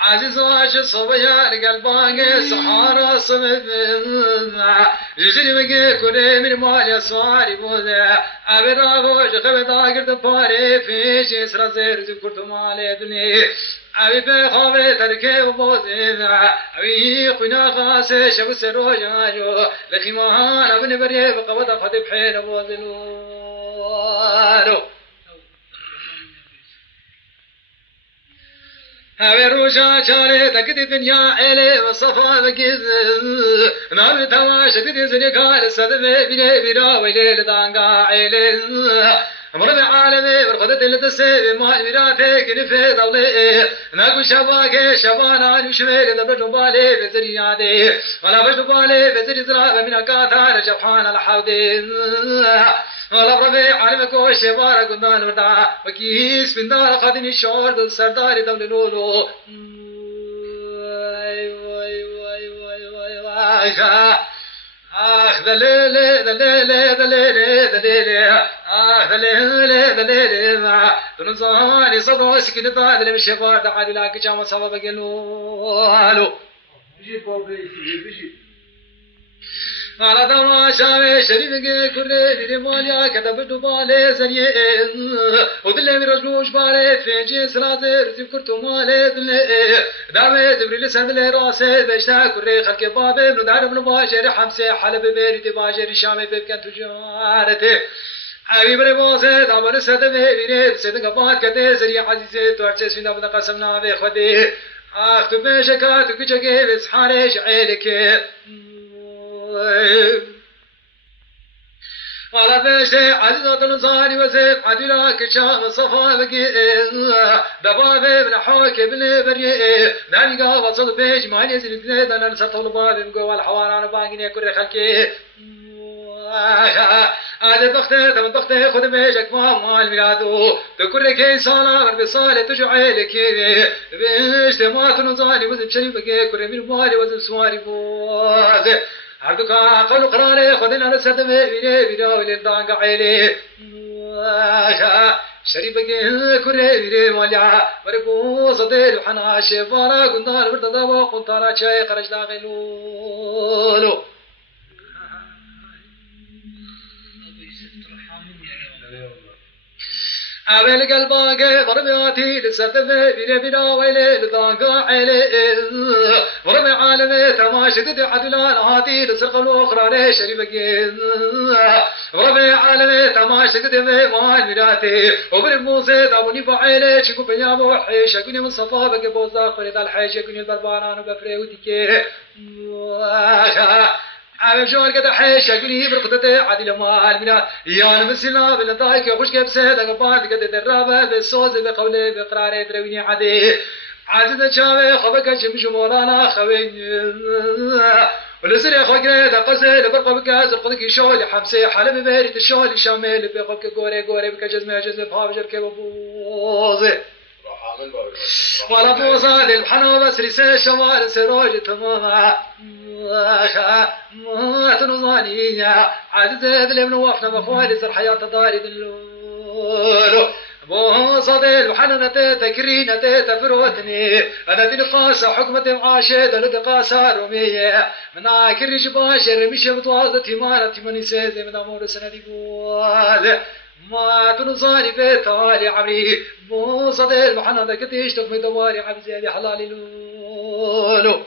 عزيز واش صبيان قلبان سحارة صمد جزري بقي كل من مال سواري بوذا أبدا بوش خبدا قرد باري فيش يسرى زير زكرت مالي دني أبي بخابي تركي وبوذا أبي قنا خاسي شو سروجا جو لكي مهان ابن بريه بقوة خطب حين بوذنو روشا شاري تكتي دنيا إلي وصفا بكيز نار تواش تدي زنيكار سدمي بني بنا ويلي دانقا إلي مرد عالمي برخدت اللي تسيبي مال مراتك نفي ضلي ناكو شباكي شبانا نشميل دبجو بالي بزريادي ولا بجو بالي بزري زرابة من أكاثار جبحان الحودي ولا ربي عالمك وشبارة قدان وردا وكيس من دار خدني شور دل سرداري دول لولو آخ دليلي دليلي دليلي دليلي آخ دليلي دليلي ما تنزاني صدو سكين طادل من شبار دعادي لاكي جامع صبا بقلو هالو بجي بابي بجي على دما شامي شريف كوري بريماليا كتب دبالي زنيه ودلي مرجوش بالي فيجي سلازر ذكرت مالي دلي دامي جبريل سندلي راسي بيشتا كوري خلق بابي من دار من باجر حمسي حلب بيرتي باجر شامي بكن تجارتي حبيب رباسي دامر سدمي بيري سدن قبات كتي زري عزيزي توارتي سفينا بنا قسمنا بخدي اخ تبشكات وكجكي بسحاري شعيلك على بيشي عزيزة النصاني وسيف عدلا كشام صفا بكي دبابي بن حوكي بن بريئي ناني قابل صد بيش ماني يزيد زيد انا نسرت البابي مقوى الحواران باقين يكون خلكي هذا بختي تمن بختي خذ بيجك ماما الميلادو تكون كي صالة بصالة تجعي لك بيش تمات نصاني وزب شريفك كل من مالي وزب سواري بوز هردوكا قالوا قراري خذنا نسدمي بيني بيناولي الدانقا عيلي شريفك كوري بيني ماليا ورقو صديل وحنا شفارا قندار برددابا قنطارا شاي قرش داخلولو عمل قلبك ضرباتي لسدمي بيني بينا ويلي لدانقا عيلي ورمي عالمي تماشي تدي عدلان هاتي لسرق الأخرى شريفك ورمي عالمي تماشي تدي مال ميلاتي وبالموزي دابوني بعيلي شكو بنيامو وحيش شكوني من صفا بقى بوزا قولي دال حيش شكوني البربانان وبفري وديكي عم شلون قد حيش أقولي برقدتي عادي مال منا يا نمسنا بالنطايق وخش كبسة دقبات قد دربة بالصوز بقولي بقراري ترويني عادي عادي تشاوي خبك شمش مولانا خوي ولسر خوي دقسة لبرق بكاز القدك شول حمسي حلم بيري الشول شامل بقولك قوري قوري بكجزمة جزمة بحاب جركب بوزي ولا بوزا للحنا بس رسالة شمال سراج تماما ما تنظاني عزيز اللي من وقفنا بخوالي سر حياة داري دلولو بوزا للحنا تكرينا تفروتني أنا دي قاسة حكمة معاشد لدي قاسة رومية من آكر جباشر مش بطوازة مارة من سيزي من أمور سنة دي بوزا ما تنصاني في طالي عمري مو صدير محنا ذاك تيش تخمي دواري عبزي حلالي لولو